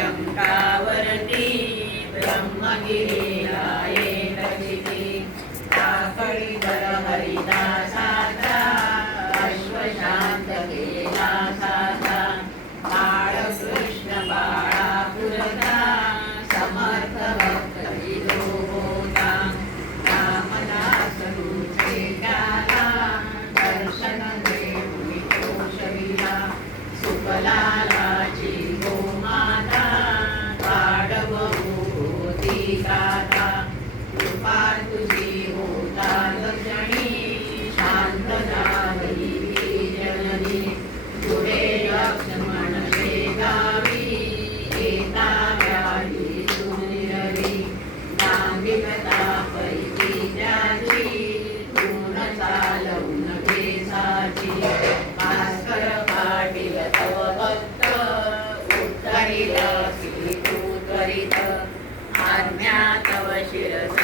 पर्यंकावरती ब्रह्मगिरीला येतचिती काकडीधर हरिदासाचा अश्वशांत केला साचा बाळकृष्ण बाळापुरता समर्थ भक्त विदो होता रामदास रुचे त्याला दर्शन देऊन तोषविला सुखलालाची गोमाता काढवती गाता कृपा तुझी होता लक्षणी शांत झाली जननी पुढे लक्ष्मण गावी येता व्याधी सुनिरवी दांभिकता पैकी त्याची तून चालवून केसाची भास्कर पाटील तव भक्त उत्तरित की तू त्वरित आज्ञा तव शिरस